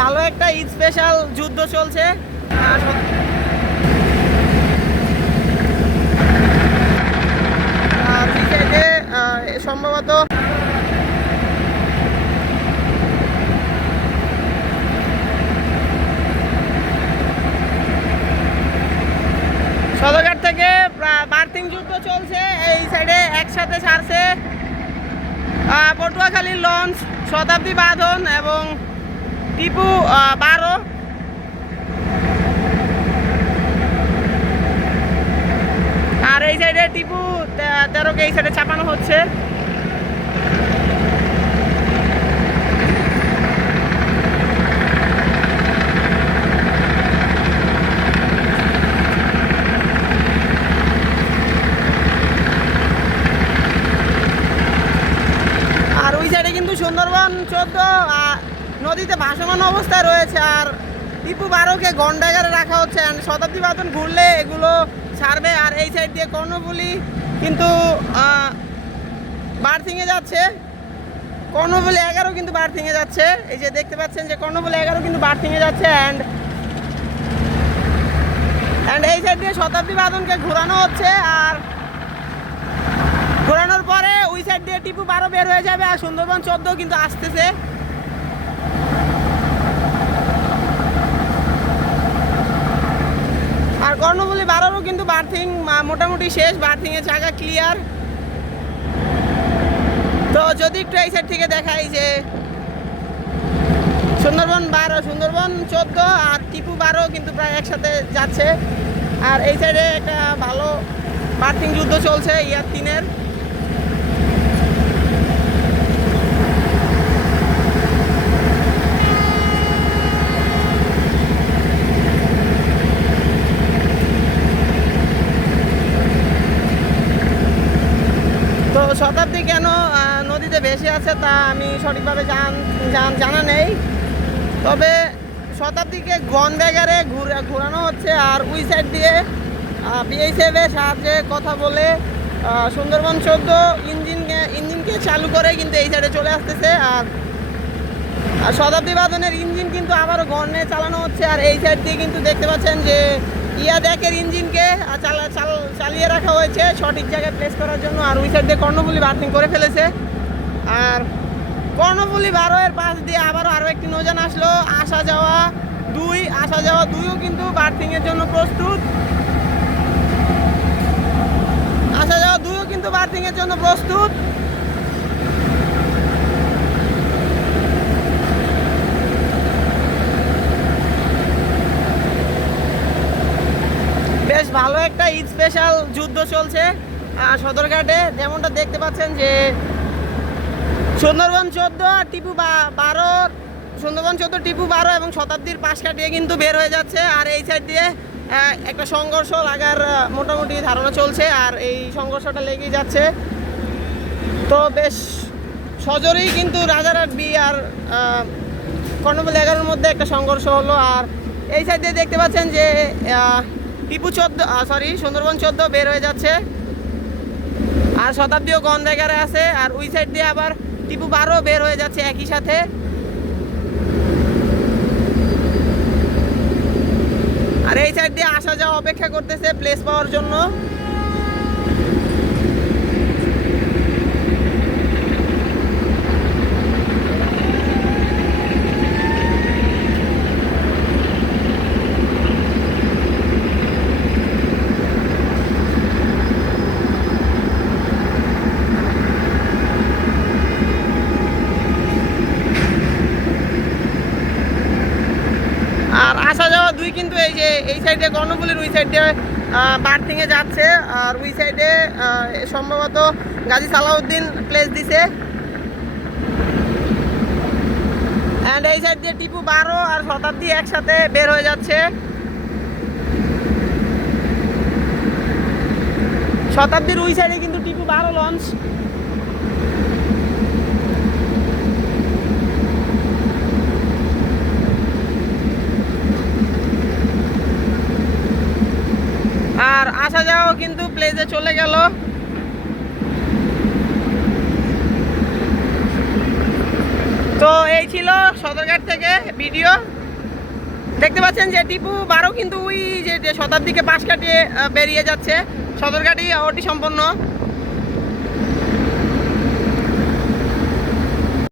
ভালো একটা ঈদ স্পেশাল যুদ্ধ চলছে। সম্ভবত সদরঘাট থেকে বার্থিং যুদ্ধ চলছে। এই সাইডে একসাথে ছাড়ছে পটুয়াখালীর লঞ্চ, শতাব্দী বাঁধন এবং টিপু 12। আর এই সাইডে টিপু 13কে এই সাইডে চাপানো হচ্ছে। আর ওই সাইডে কিন্তু সুন্দরবন 14 নদীতে ভাসমান অবস্থায় রয়েছে। আর টিপু 12কে গন্ডাগারে রাখা হচ্ছে। শতাব্দী বাঁধন ঘুরলে এগুলো ছাড়বে। আর এই সাইড দিয়ে কর্ণফুলী কিন্তু বার্থিংয়ে যাচ্ছে। কর্ণফুলী 11 কিন্তু বার্থিংয়ে যাচ্ছে। এই যে দেখতে পাচ্ছেন যে কর্ণফুলী 11 কিন্তু বার্থিংয়ে যাচ্ছে। অ্যান্ড এই সাইড দিয়ে শতাব্দী বাঁধনকে ঘোরানো হচ্ছে। আর ঘোরানোর পরে ওই সাইড দিয়ে টিপু 12 বের হয়ে যাবে। আর সুন্দরবন 14 কিন্তু আসতেছে। আর কর্ণফুলী 12রও কিন্তু বার্থিং মোটামুটি শেষ, বার্থিংয়ের জায়গা ক্লিয়ার। তো যদি একটু এই সাইড থেকে দেখাই যে সুন্দরবন 12, সুন্দরবন 14 আর টিপু 12 কিন্তু প্রায় একসাথে যাচ্ছে। আর এই সাইডে একটা ভালো বার্থিং যুদ্ধ চলছে ইয়ার 3-এর। তো শতাব্দী কেন নদীতে ভেসে আছে তা আমি সঠিকভাবে জানা নেই। তবে শতাব্দীকে গন্ডাগারে ঘোরানো হচ্ছে। আর ওই সাইড দিয়ে BSF এর সাহায্যে কথা বলে সুন্দরবন 14 ইঞ্জিনকে চালু করে কিন্তু এই সাইডে চলে আসতেছে। আর শতাব্দী বাঁধনের ইঞ্জিন কিন্তু আবারও গন্ডে চালানো হচ্ছে। আর এই সাইড দিয়ে কিন্তু দেখতে পাচ্ছেন যে ইয়াদেকের ইঞ্জিনকে চালিয়ে রাখা হয়েছে সঠিক জায়গায় প্লেস করার জন্য। আর ওই সাইড দিয়ে কর্ণফুলী বার্থিং করে ফেলেছে। আর কর্ণফুলী 12-এর পাশ দিয়ে আরও একটি নৌযান আসলো, আসা যাওয়া 2ও কিন্তু বার্থিংয়ের জন্য প্রস্তুত। আসা যাওয়া 2ও কিন্তু বার্থিংয়ের জন্য প্রস্তুত। বেশ ভালো একটা ঈদ স্পেশাল যুদ্ধ চলছে সদরঘাটে। যেমনটা দেখতে পাচ্ছেন যে সুন্দরবন 14 আর টিপু 12, সুন্দরবন 14 টিপু 12 এবং শতাব্দীর পাশ কাটিয়ে কিন্তু বের হয়ে যাচ্ছে। আর এই সাইড দিয়ে একটা সংঘর্ষ লাগার মোটামুটি ধারণা চলছে। আর এই সংঘর্ষটা লেগেই যাচ্ছে। তো বেশ সজোরেই কিন্তু রাজারহাট বি আর কর্ণফুলী 11-এর মধ্যে একটা সংঘর্ষ হলো। আর এই সাইড দিয়ে দেখতে পাচ্ছেন যে সুন্দরবন 14 বের হয়ে যাচ্ছে। আর শতাব্দীও গন্ডাগারে আছে। আর ওই সাইড দিয়ে আবার টিপু 12 বের হয়ে যাচ্ছে একই সাথে। আর এই সাইড দিয়ে আসা যাওয়া অপেক্ষা করতেছে প্লেস পাওয়ার জন্য। আর আসা যাওয়া 2 কিন্তু এই যে এই সাইডে কর্ণফুলীর ওই সাইড দিয়ে বার্থিংয়ে যাচ্ছে। আর ওই সাইডে সম্ভবত গাজী সালাউদ্দিন প্লেস দিছে। অ্যান্ড এই সাইড দিয়ে টিপু 12 আর শতাব্দী একসাথে বের হয়ে যাচ্ছে। শতাব্দীর ওই সাইডে কিন্তু টিপু 12 লঞ্চ। আর আসা যাওয়া কিন্তু প্লেসে চলে গেল। তো এই ছিল সদরঘাট থেকে ভিডিও। দেখতে পাচ্ছেন যে টিপু 12 কিন্তু ওই যে শতাব্দীকে পাশ কাটিয়ে বেরিয়ে যাচ্ছে, সদরঘাটই ওটি সম্পন্ন।